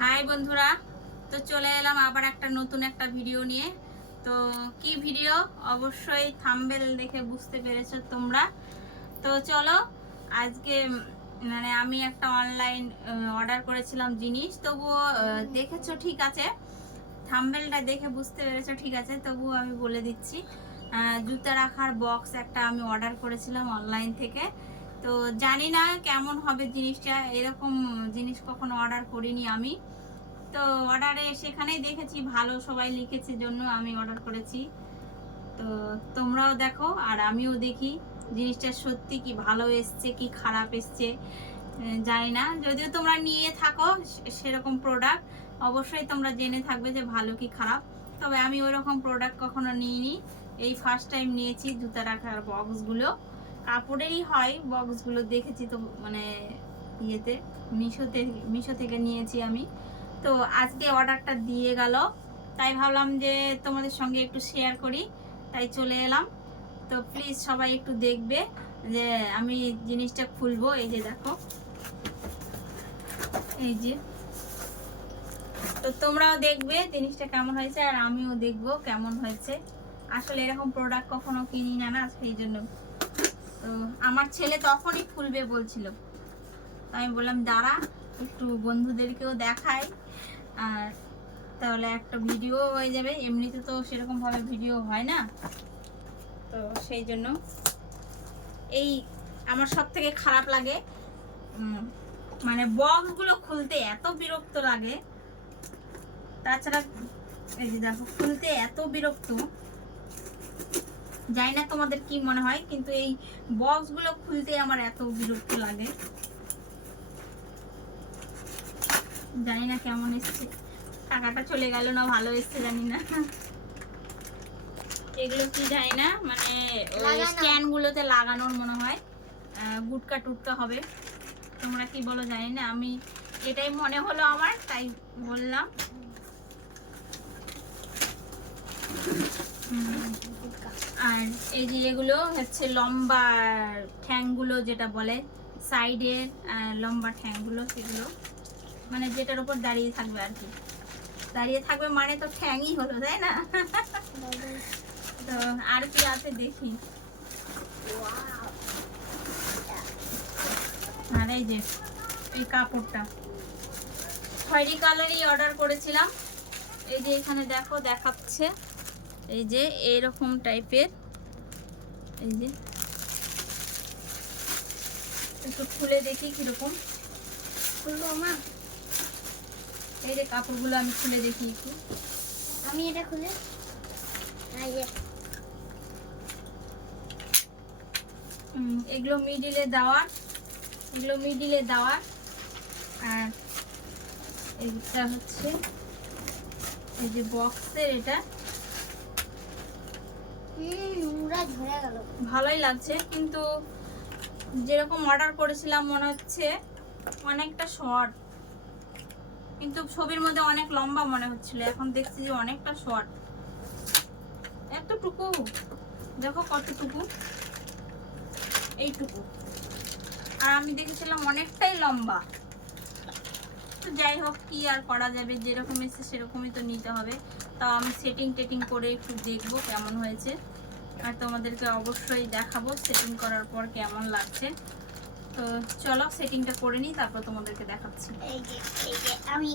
High বন্ধুরা, তো চলে এলাম আবার একটা নতুন একটা ভিডিও নিয়ে। তো কি ভিডিও অবশ্যই থাম্বনেল দেখে বুঝতে পেরেছো তোমরা। তো চলো আজকে মানে আমি একটা অনলাইন অর্ডার করেছিলাম জিনিস, তবুও দেখেছো ঠিক আছে, থাম্বনেলটা দেখে বুঝতে পেরেছো ঠিক আছে, তবুও আমি বলে দিচ্ছি। জুতা রাখার বক্স একটা আমি অর্ডার করেছিলাম অনলাইন থেকে। তো জানি না কেমন হবে জিনিসটা, এরকম জিনিস কখনো অর্ডার করিনি আমি। তো অর্ডারে সেখানেই দেখেছি ভালো সবাই লিখেছে জন্য আমি অর্ডার করেছি। তো তোমরাও দেখো আর আমিও দেখি জিনিসটা সত্যি কি ভালো এসছে কি খারাপ এসছে জানি না। যদিও তোমরা নিয়ে থাকো সেরকম প্রোডাক্ট, অবশ্যই তোমরা জেনে থাকবে যে ভালো কি খারাপ। তবে আমি ওরকম প্রোডাক্ট কখনো নিইনি, এই ফার্স্ট টাইম নিয়েছি জুতা রাখার বক্সগুলো। কাপড়েরই হয় বক্সগুলো, দেখেছি তো মানে ইয়েতে মিশো থেকে নিয়েছি আমি। তো আজকে অর্ডারটা দিয়ে গেল, তাই ভাবলাম যে তোমাদের সঙ্গে একটু শেয়ার করি, তাই চলে এলাম। তো প্লিজ সবাই একটু দেখবে যে আমি জিনিসটা খুলবো। এই যে দেখো, এই যে, তো তোমরাও দেখবে জিনিসটা কেমন হয়েছে আর আমিও দেখবো কেমন হয়েছে। আসলে এরকম প্রোডাক্ট কখনো কিনি না না, সেই জন্য। তো আমার ছেলে তখনই খুলবে বলছিল, আমি বললাম দাঁড়া একটু বন্ধুদেরকেও দেখাই, আর তাহলে একটা ভিডিও হয়ে যাবে। এমনিতে তো সেরকম ভাবে ভিডিও হয় না, তো সেই জন্য। এই আমার সব থেকে খারাপ লাগে মানে বক্সগুলো খুলতে এত বিরক্ত লাগে। তাছাড়া এই যে দেখো, খুলতে এত বিরক্ত, জানি না তোমাদের কি মনে হয়, কিন্তু এই বক্সগুলো খুলতে আমার এত বিরক্ত লাগে। জানি না কেমন এসছে, টাকাটা চলে গেল না ভালো এসছে জানি না। এগুলো কি জানি না, মানে স্ট্যান্ডগুলোতে লাগানোর মনে হয় গুটকা টুটকা হবে, তোমরা কি বলো জানি না, আমি এটাই মনে হলো আমার, তাই বললাম। আর এই যে এগুলো হচ্ছে লম্বা ঠ্যাংগুলো, যেটা বলে সাইডের লম্বা ঠ্যাংগুলো, সেগুলো মানে যেটার উপর দাঁড়িয়ে থাকবে আর কি। দাঁড়িয়ে থাকবে মানে তো ঠ্যাংই হলো, তাই না? তো আর কি আছে দেখি। আর এই যে এই কাপড়টা খয়েরি কালারই অর্ডার করেছিলাম। এই যে এখানে দেখো দেখাচ্ছে, এই যে এইরকম টাইপের। এই যে একটু খুলে দেখি কিরকম খুলবো মা। এই যে কাপড়গুলো আমি খুলে দেখি একটু, আমি এটা খুলে এগুলো মিডিলে দেওয়ার, এগুলো মিডিলে দেওয়ার। আর এইটা হচ্ছে এই যে বক্সের, এটা ভালোই লাগছে, কিন্তু যেরকম অর্ডার করেছিলাম মনে হচ্ছে অনেকটা শর্ট, কিন্তু ছবির মধ্যে অনেক লম্বা মনে হচ্ছিল, এখন দেখছি যে অনেকটা শর্ট। এতটুকু দেখো কতটুকু, এইটুকু, আর আমি দেখেছিলাম অনেকটাই লম্বা। তো যাই হোক, কি আর করা যাবে, যেরকম এসে সেরকমই তো নিতে হবে। তাও আমি সেটিং করে একটু দেখবো কেমন হয়েছে, আর তোমাদেরকে অবশ্যই দেখাবো সেটিং করার পর কেমন লাগছে। তো চলো সেটিংটা করে নিই, তারপর তোমাদেরকে দেখাচ্ছি। আমি